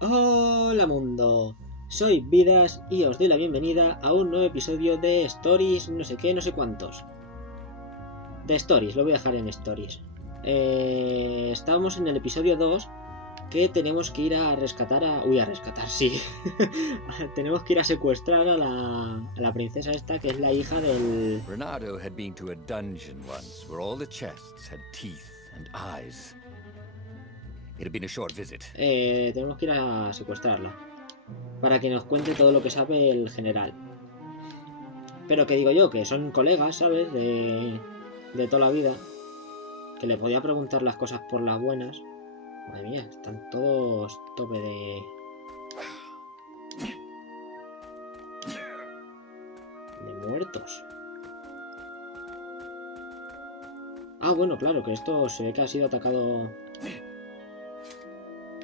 Hola mundo, soy Vidas y os doy la bienvenida a un nuevo episodio de Stories, no sé qué, no sé cuántos. De Stories, lo voy a dejar en Stories. Estábamos en el episodio 2 que tenemos que ir a rescatar a... Uy, a rescatar, sí. Tenemos que ir a secuestrar a la princesa esta que es la hija del... Renato had been to a dungeon once where all the chests had teeth and eyes. It had been a short visit. Tenemos que ir a secuestrarla para que nos cuente todo lo que sabe el general. Pero que digo yo, que son colegas, ¿sabes? De toda la vida. Que le podía preguntar las cosas por las buenas. Madre mía, están todos tope de muertos. Ah, bueno, claro, que esto se ve que ha sido atacado.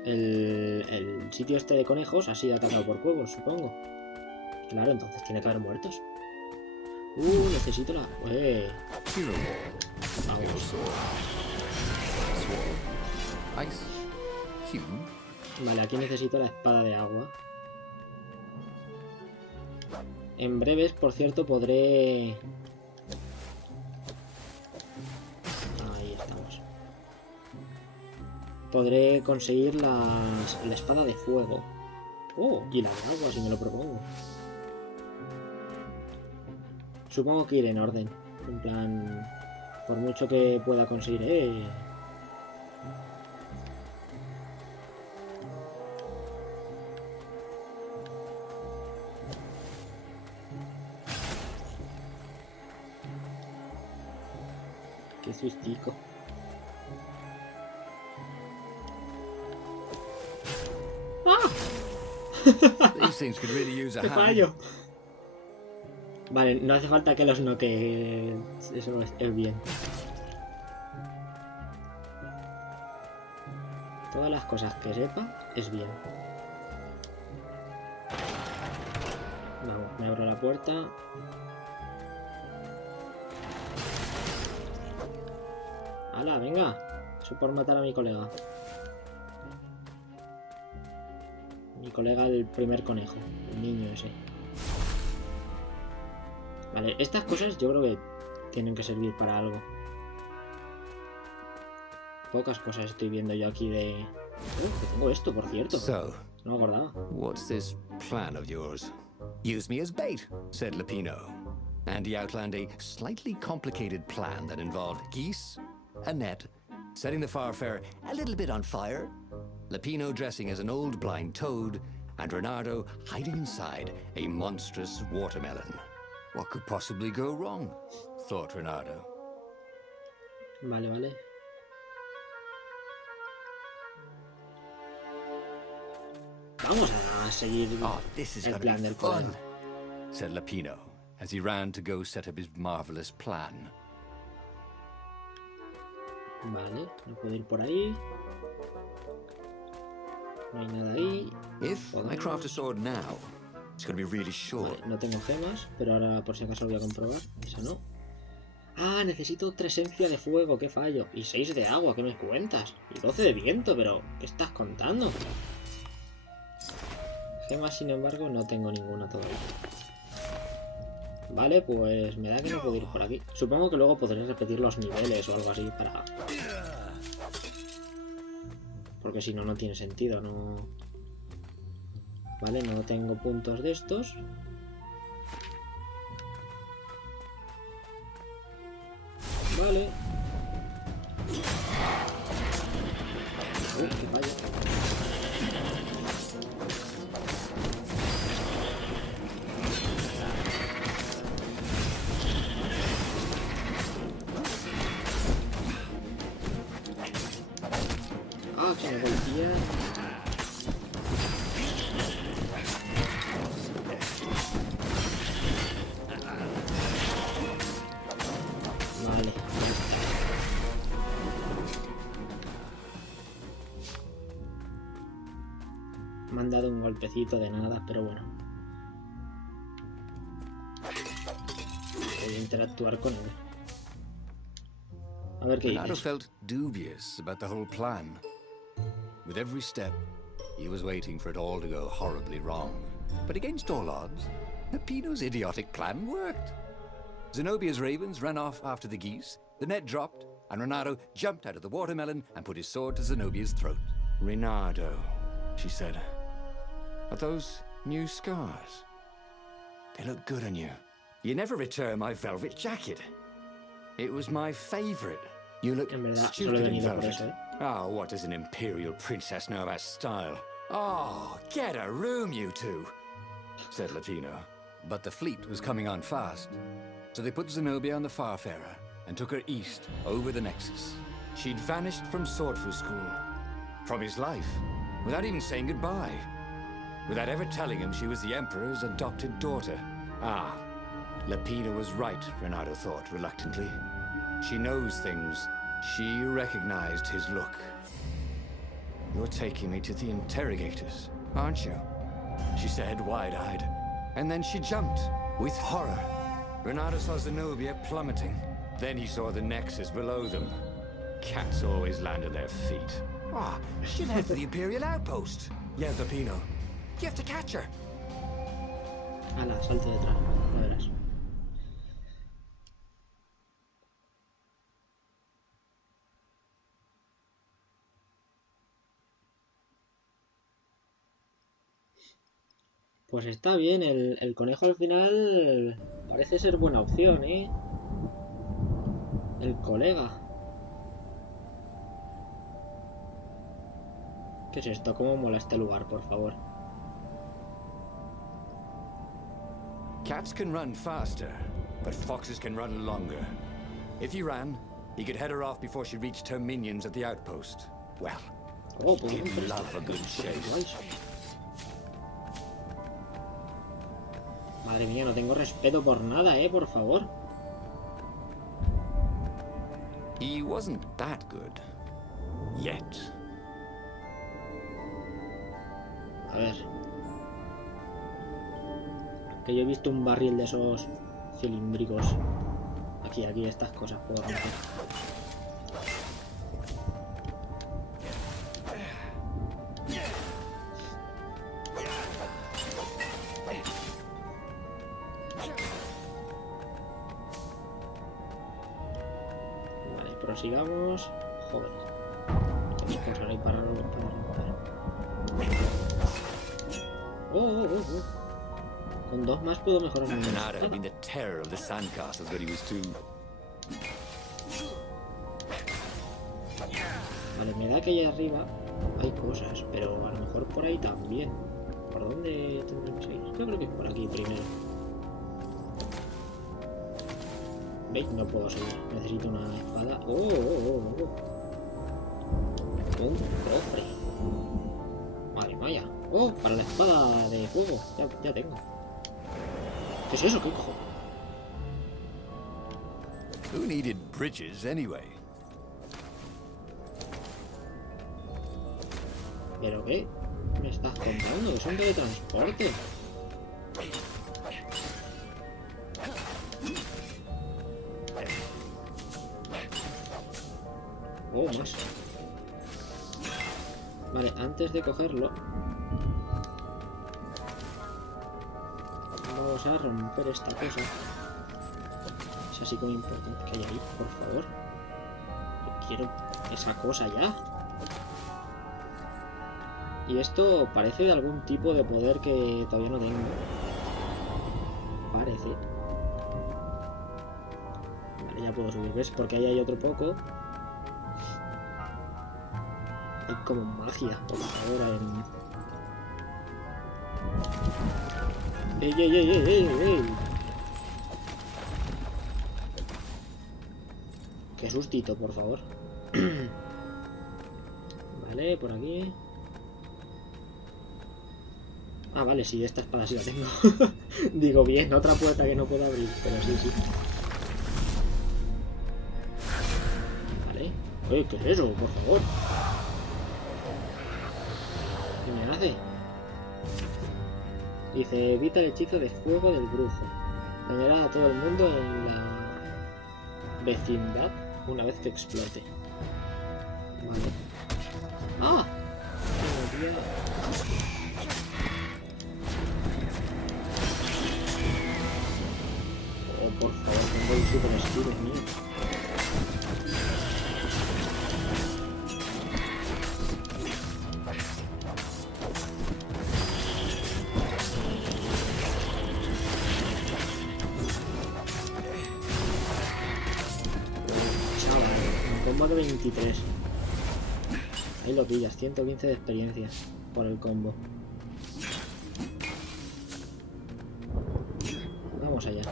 El sitio este de conejos ha sido atacado por cuervos, supongo. Claro, entonces tiene que haber muertos. Necesito la... Vamos. Vale, aquí necesito la espada de agua. En breves, por cierto, podré... Ahí estamos. Podré conseguir la espada de fuego. Y la de agua, si me lo propongo. Supongo que iré en orden. En plan... Por mucho que pueda conseguir... Qué sustico. ¡Ah! ¡Qué fallo! Vale, no hace falta que los noquee. Eso es bien. Todas las cosas que sepa es bien. Vamos, me abro la puerta. ¡Hala, venga! Eso por matar a mi colega. Mi colega, el primer conejo. El niño ese. Vale, estas cosas yo creo que tienen que servir para algo. Pocas cosas estoy viendo yo aquí de... que tengo esto, por cierto. No me acordaba. What's this plan of yours? Use me as bait, said Lupino. And he outlined a slightly complicated plan that involved geese, a net, setting the Farfarer a little bit on fire, Lupino dressing as an old blind toad, and Renato hiding inside a monstrous watermelon. What could possibly go wrong? Thought Renato. Vale, vale. Vamos a seguir el plan del colega, said Lupino, as he ran to go set up his marvelous plan. Vale, no puedo ir por ahí. No hay nada ahí. If I craft a sword now, it's going to be really short. Vale, no tengo gemas, pero ahora por si acaso lo voy a comprobar. Esa no. Ah, necesito 3 esencia de fuego, qué fallo. Y 6 de agua, ¿qué me cuentas? Y 12 de viento, pero ¿qué estás contando? Gemas, sin embargo, no tengo ninguna todavía. Vale, pues me da que no puedo ir por aquí. Supongo que luego podré repetir los niveles o algo así para... Porque si no, no tiene sentido, no... Vale, no tengo puntos de estos. Vale. Qué fallo. Ah, que me golpea. Vale. Me han dado un golpecito de nada, pero bueno. Voy a interactuar con él. A ver qué Renato dices. felt dubious about the whole plan. With every step, he was waiting for it all to go horribly wrong. But against all odds, Peppino's idiotic plan worked. Zenobia's ravens ran off after the geese, the net dropped, and Renato jumped out of the watermelon and put his sword to Zenobia's throat. "Renato," she said, "are those new scars? They look good on you. You never returned my velvet jacket. It was my favorite. You look En verdad, solo he stupid in venido por velvet. eso, ¿eh? Oh, what does an imperial princess know about style? Oh, get a room, you two," said Latino. But the fleet was coming on fast, so they put Zenobia on the Farfarer and took her east over the Nexus. She'd vanished from Swordfu School, from his life, without even saying goodbye, without ever telling him she was the Emperor's adopted daughter. Ah, Lapina was right, Renato thought reluctantly. She knows things. She recognized his look. "You're taking me to the interrogators, aren't you?" she said, wide-eyed. And then she jumped, with horror. Renato saw Zenobia plummeting. Then he saw the Nexus below them. Cats always land on their feet. "Ah, she'll head for the Imperial outpost," yelled Peppino. "You have to catch her." Ala, salte detrás, ya verás. Pues está bien, el conejo al final parece ser buena opción, ¿eh? El colega. ¿Qué es esto? ¿Cómo mola este lugar, por favor? Cats can run faster, but foxes can run longer. If he ran, he could head her off before she reached her minions at the outpost. Well, Oh, he did love a good chase. Madre mía, no tengo respeto por nada, por favor. He wasn't that good. Yet. A ver. Que yo he visto un barril de esos cilíndricos. Aquí, estas cosas puedo romper. Vale, prosigamos. Joder. Qué cosa hay para romper. Con dos más puedo mejorar mi Renato had been the terror of the sandcastles when he was two. Vale, me da que allá arriba hay cosas, pero a lo mejor por ahí también. ¿Por dónde tendremos que ir? Yo creo que por aquí primero. ¿Veis? No puedo subir. Necesito una espada. Un cofre. Madre mía. Oh, para la espada de fuego. Ya tengo. ¿Qué es eso? ¿Qué cojo? Who needed bridges anyway? ¿Pero qué me estás contando? Es un teletransporte. Oh, más. Vale, antes de cogerlo vamos a romper esta cosa. Es así como importante que hay ahí, por favor. Yo quiero esa cosa ya. Y esto parece de algún tipo de poder que todavía no tengo. Parece. Vale, ya puedo subir, ¿ves? Porque ahí hay otro poco. Hay como magia, por favor, ¡Ey! Qué sustito, por favor. Vale, por aquí. Ah, vale, sí, esta espada sí la tengo. Digo, bien, otra puerta que no puedo abrir, pero sí. Vale. ¿Qué es eso? Por favor. ¿Qué me hace? Dice, evita el hechizo de fuego del brujo. Dañará a todo el mundo en la vecindad una vez que explote. Vale. ¡Ah! fuck 23. Ahí lo pillas, 115 de experiencia por el combo. Vamos allá.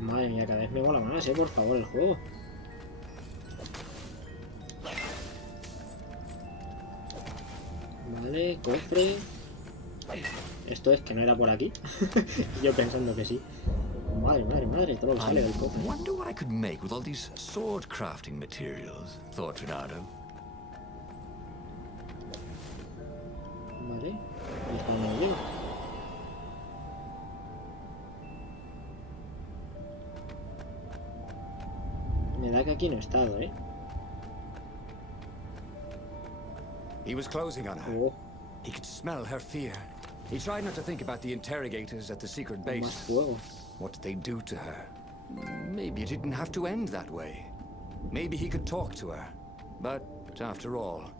Madre mía, cada vez me mola más, por favor, el juego. Vale, cofre. Esto es que no era por aquí. Yo pensando que sí. Madre, madre, madre, todo lo que sale del cofre. Wonder what I could make with all these sword crafting materials, thought Renato. Vale, esto no me lleva. Me da que aquí no he estado, He was closing on her. Oh, He could smell her fear. He tried not to think about the interrogators at the secret más base. fuego. What did they do to her? Maybe it didn't have to end that way. Maybe he could talk to her. But, after all,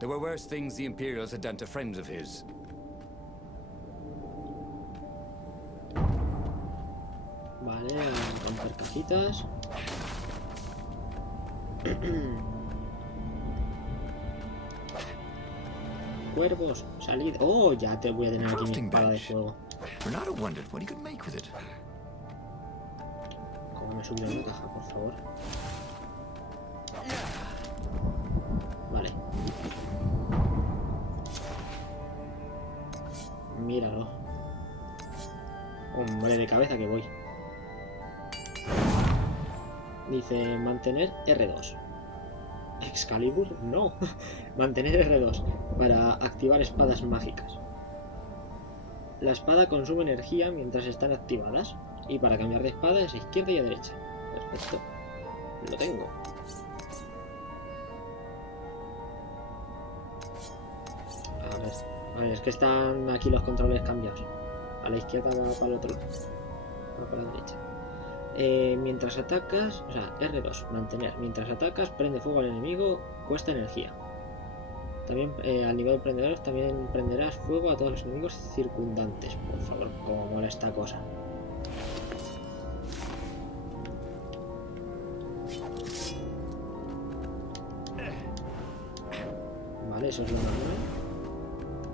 there were worse things the Imperials had done to friends of his. Vale, romper cajitas. Cuervos, salid. Oh, ya te voy a tener aquí mi espada de fuego. Renato wondered what he could make with it. ¿Cómo me subió la caja, por favor? Vale. Míralo. Hombre, de cabeza que voy. Dice mantener R2. Excalibur, no. Mantener R2 para activar espadas mágicas. La espada consume energía mientras están activadas. Y para cambiar de espada es a izquierda y a derecha. Perfecto. Lo tengo. A ver, es que están aquí los controles cambiados. A la izquierda va para el otro lado. Va para la derecha. Mientras atacas, o sea, R2, mantener. Mientras atacas, prende fuego al enemigo, cuesta energía. También al nivel prendedor, también prenderás fuego a todos los enemigos circundantes. Por favor, cómo mola esta cosa. Vale, eso es lo normal.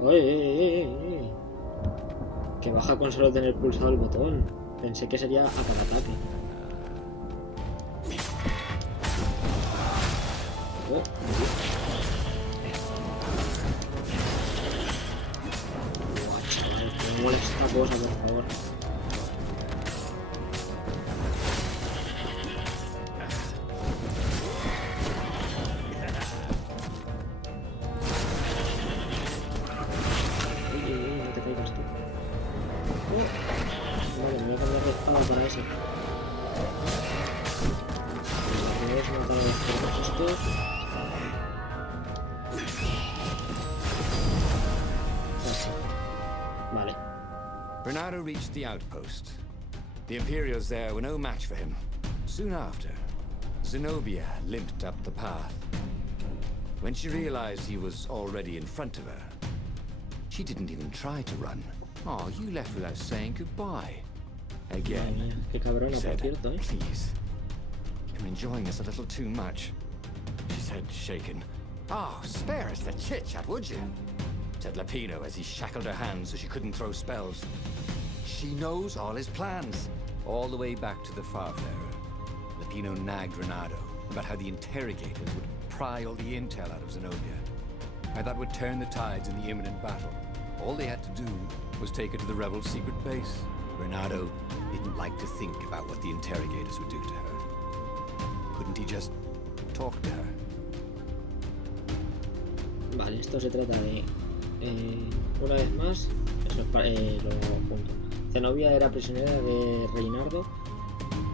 ¡Oye! Que baja con solo tener pulsado el botón. Pensé que sería a cada ataque. Oh, chaval, que me mola esta cosa, por favor. Uy, no te caigas tú. Vale, me voy a cambiar de espada para ese. Primero es matar a los cuerpos estos. Vale. Renato reached the outpost. The Imperials there were no match for him. Soon after, Zenobia limped up the path. When she realized he was already in front of her, she didn't even try to run. Oh, you left without saying goodbye. Again, Qué cabrona, por said, cierto, please, you're enjoying this a little too much, she said, shaken. Oh, spare us the chit-chat, would you? Said Lapino as he shackled her hands so she couldn't throw spells. She knows all his plans. All the way back to the Farfarer, Lapino nagged Renato about how the interrogators would pry all the intel out of Zenobia, how that would turn the tides in the imminent battle. All they had to do was take her to the rebel secret base. Renato didn't like to think about what the interrogators would do to her. Couldn't he just talk to her? Vale, esto se trata de... una vez más, eso es lo junto. Zenobia era prisionera de Reinardo.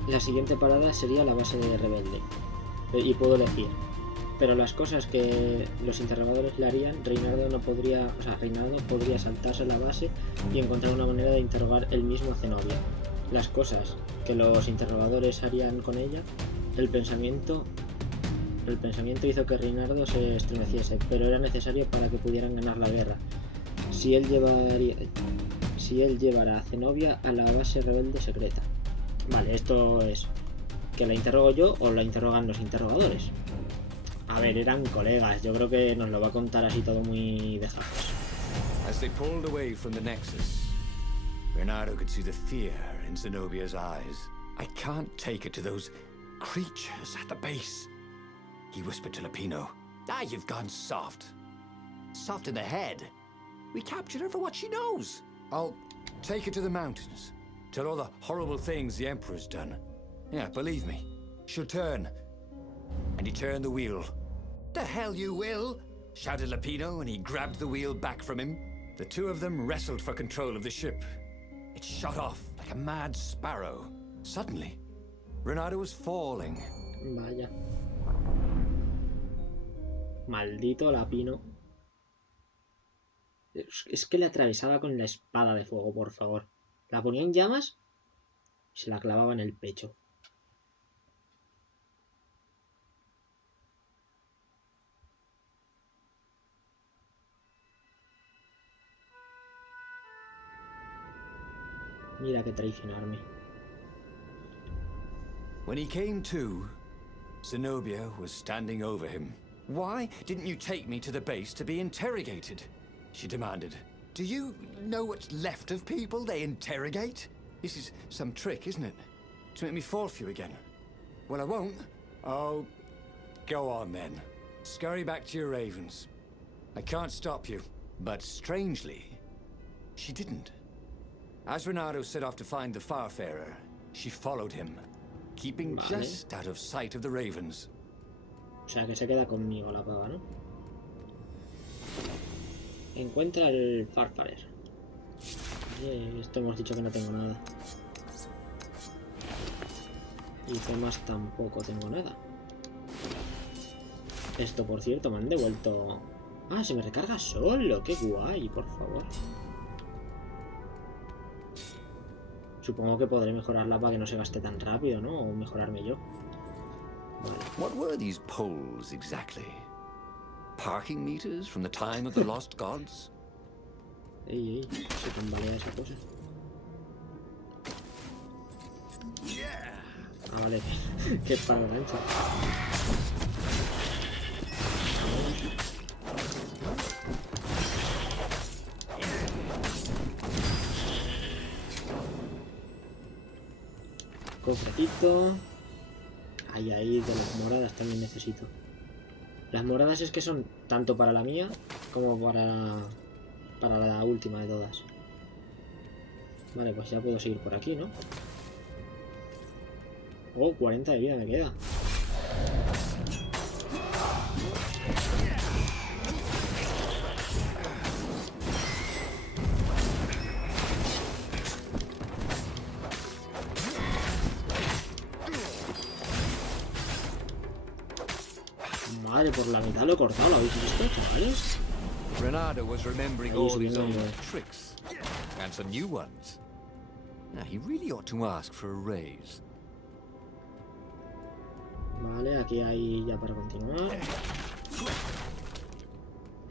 La siguiente parada sería la base de rebelde. Y puedo elegir. Pero las cosas que los interrogadores le harían, Reinardo podría saltarse la base y encontrar una manera de interrogar él mismo a Zenobia. Las cosas que los interrogadores harían con ella, el pensamiento hizo que Reinardo se estremeciese, pero era necesario para que pudieran ganar la guerra. Si él llevara a Zenobia a la base rebelde secreta. Vale, esto es ¿Que la interrogo yo o la interrogan los interrogadores? A ver, eran colegas. Yo creo que nos lo va a contar así todo muy de jajas. As they pulled away from the Nexus, Bernardo could see the fear in Zenobia's eyes. I can't take it to those creatures at the base, he whispered to Lupino. Ah, you've gone soft. Soft in the head. We captured her for what she knows. I'll take her to the mountains. Tell all the horrible things the Emperor's done. Yeah, believe me, she'll turn. And he turned the wheel. The hell you will! Shouted Lupino, and he grabbed the wheel back from him. The two of them wrestled for control of the ship. It shot off like a mad sparrow. Suddenly, Bernardo was falling. Vaya. Maldito Lapino. Es que le atravesaba con la espada de fuego, por favor. La ponía en llamas y se la clavaba en el pecho. Mira que traicionarme. When he came to, Zenobia was standing over him. Why didn't you take me to the base to be interrogated? She demanded. Do you know what's left of people they interrogate? This is some trick, isn't it? To make me fall for you again. Well, I won't. Oh, go on then. Scurry back to your ravens. I can't stop you. But strangely, she didn't. As Renato set off to find the Farfarer, she followed him, keeping just out of sight of the ravens. O sea que se queda conmigo la pava, ¿no? Encuentra el Farfarer. Esto hemos dicho que no tengo nada. Y temas tampoco tengo nada. Esto, por cierto, me han devuelto... Ah, se me recarga solo. Qué guay, por favor. Supongo que podré mejorarla para que no se gaste tan rápido, ¿no? O mejorarme yo. Vale. What were these poles exactly? Parking meters from the time of the lost gods? Ey, se tambalea esa cosa. Ah, vale. Qué espada gancha. Cofrecito. Ahí, de las moradas también necesito. Las moradas es que son tanto para la mía como para la última de todas. Vale, pues ya puedo seguir por aquí, ¿no? Oh, 40 de vida me queda. Madre, por la mitad lo he cortado, ¿lo habéis visto, chavales? Renato was remembering all his old tricks and some new ones. Now he really ought to ask for a raise. Vale, aquí hay ya para continuar.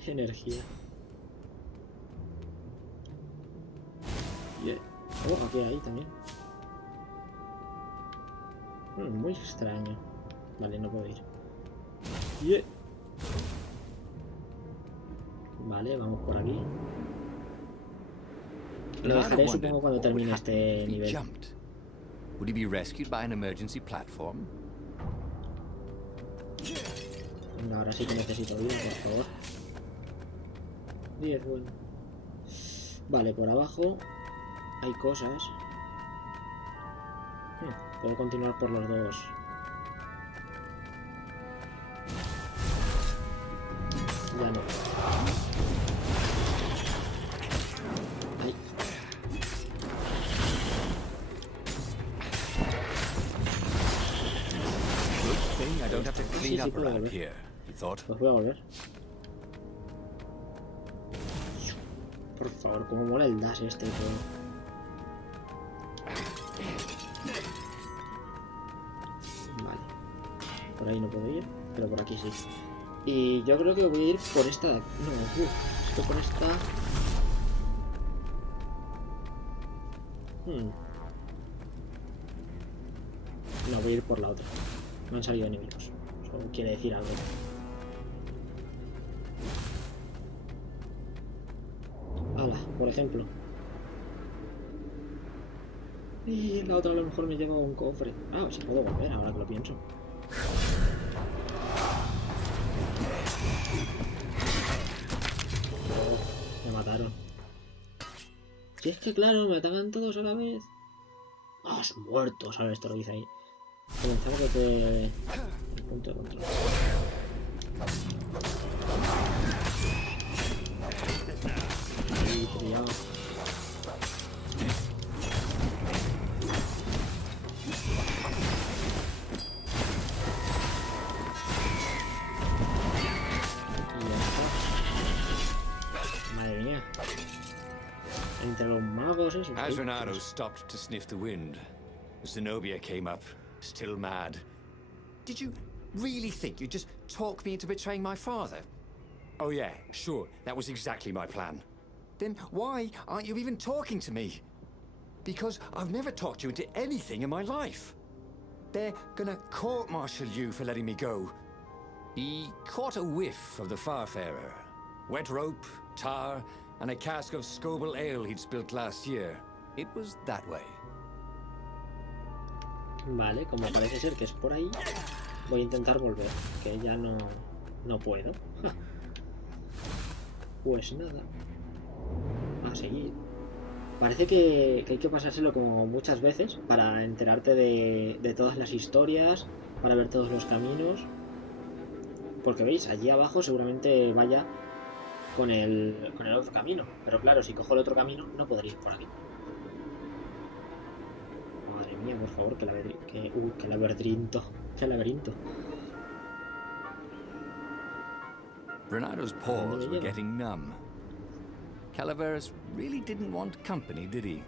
Energía. Yeah. Oh, aquí hay también. Muy extraño. Vale, no puedo ir. Yeah. Vale, vamos por aquí. Lo dejaré, supongo, cuando termine este nivel. Would he be rescued by an emergency platform? Venga, ahora sí que necesito vida, por favor. 10, bueno. Vale, por abajo hay cosas. Puedo continuar por los dos. Ya no. Ahí. I don't have to clean up around here, he thought. Pues voy a volver. Por favor, cómo mola el dash este, tío. Vale. Por ahí no puedo ir, pero por aquí sí. Y yo creo que voy a ir por esta... No, es que por esta... No, voy a ir por la otra. No han salido enemigos. Eso quiere decir algo. Hala, por ejemplo. Y la otra a lo mejor me lleva un cofre. Ah, si puedo volver ahora que lo pienso. Oh, me mataron. Si es que claro, me atacan todos a la vez. ¡Ah, son muertos! Ahora esto lo dice ahí. Comenzamos desde el punto de control. Ahí, pillado. Madre mía. Entre los magos, eso. As Renato stopped to sniff the wind, Zenobia came up, still mad. Did you really think you'd just talk me into betraying my father? Oh yeah, sure, that was exactly my plan. Then why aren't you even talking to me? Because I've never talked you into anything in my life. They're gonna court-martial you for letting me go. He caught a whiff of the Farfarer. Wet rope, tar, and a cask of Scobel ale he'd spilt last year. It was that way. Vale, como parece ser que es por ahí, voy a intentar volver, que ya no puedo. Ja. Pues nada. A seguir. Parece que hay que pasárselo como muchas veces para enterarte de todas las historias, para ver todos los caminos. Porque veis, allí abajo seguramente vaya con el otro camino. Pero claro, si cojo el otro camino, no podré ir por aquí. Madre mía, por favor, qué laberinto. Qué laberinto. Renato's paws were getting numb. Calaveras really didn't want company, did he?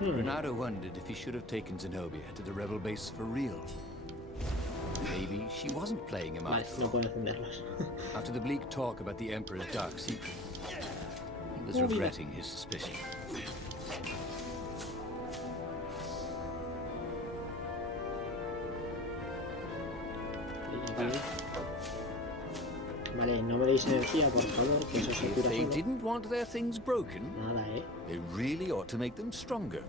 Renato wondered if he should have taken Zenobia to the rebel base for real. Maybe she wasn't playing him Vale, out. no puedo encenderlos. After the bleak talk about the Emperor's dark secret, he was regretting his suspicion. Vale, no me deis energía, por favor, que eso se If cura they solo. didn't want their things broken, Nada, they really ought to make them stronger.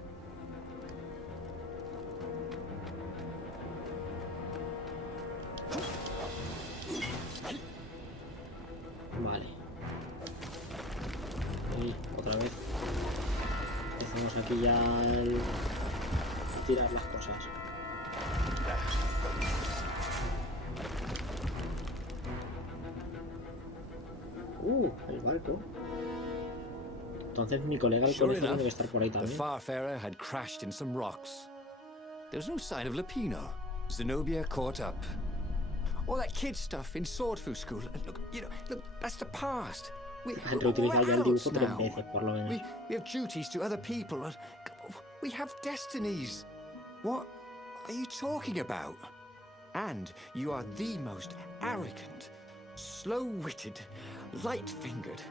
Vale. Y otra vez. Empezamos aquí ya el tirar las cosas. El barco. Entonces mi colega el Sure conejo enough, debe estar por ahí the también. Farfarer had crashed in some rocks. There was no sign of Lapino. Zenobia caught up. All that kid stuff in Swordfu School. And look, that's the past. Han reutilizado ya el dibujo 3 veces, por lo menos. We have duties to other people. And we have destinies. What are you talking about? And you are the most arrogant, slow-witted, light-fingered,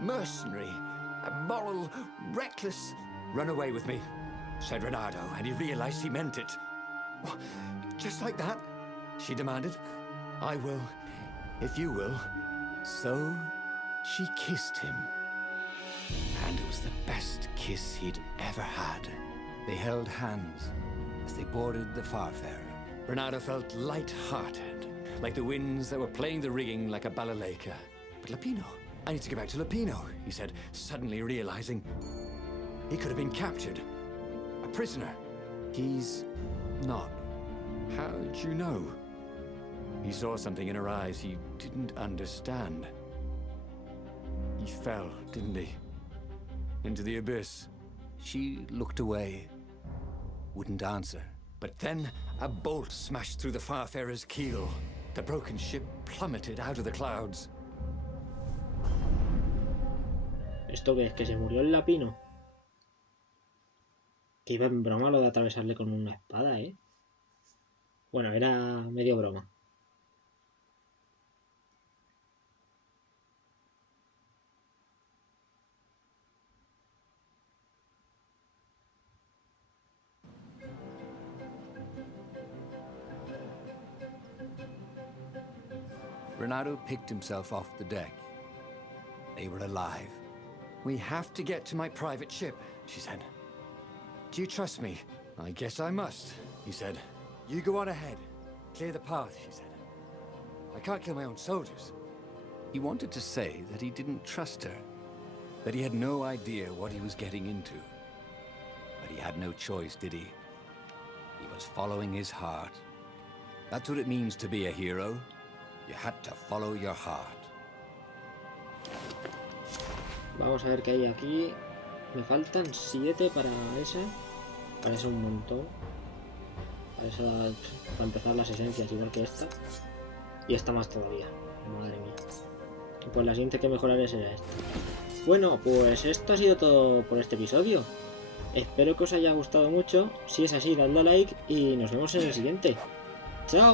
mercenary, immoral, reckless. Run away with me, said Renato, and he realized he meant it. What? Just like that? She demanded. I will, if you will. So she kissed him. And it was the best kiss he'd ever had. They held hands as they boarded the Farfarer. Renato felt light-hearted, like the winds that were playing the rigging like a balalaika. But Lapino, I need to get back to Lapino, he said, suddenly realizing he could have been captured. A prisoner. He's not. How'd you know? He saw something in her eyes he didn't understand. He fell, didn't he? Into the abyss. She looked away, wouldn't answer. But then a bolt smashed through the Farfarer's keel. The broken ship plummeted out of the clouds. ¿Esto qué es? ¿Que se murió el Lapino? Que iba en broma lo de atravesarle con una espada, ¿eh? Bueno, era medio broma. Renato picked himself off the deck. They were alive. We have to get to my private ship, she said. Do you trust me? I guess I must, he said. You go on ahead. Clear the path, she said. I can't kill my own soldiers. He wanted to say that he didn't trust her, that he had no idea what he was getting into. But he had no choice, did he? He was following his heart. That's what it means to be a hero. You had to follow your heart. Vamos a ver qué hay aquí. Me faltan 7 para esa. Parece un montón. Para empezar las esencias, igual que esta. Y esta más todavía. Madre mía. Pues la siguiente que mejoraré será esta. Bueno, pues esto ha sido todo por este episodio. Espero que os haya gustado mucho. Si es así, dadle a like y nos vemos en el siguiente. ¡Chao!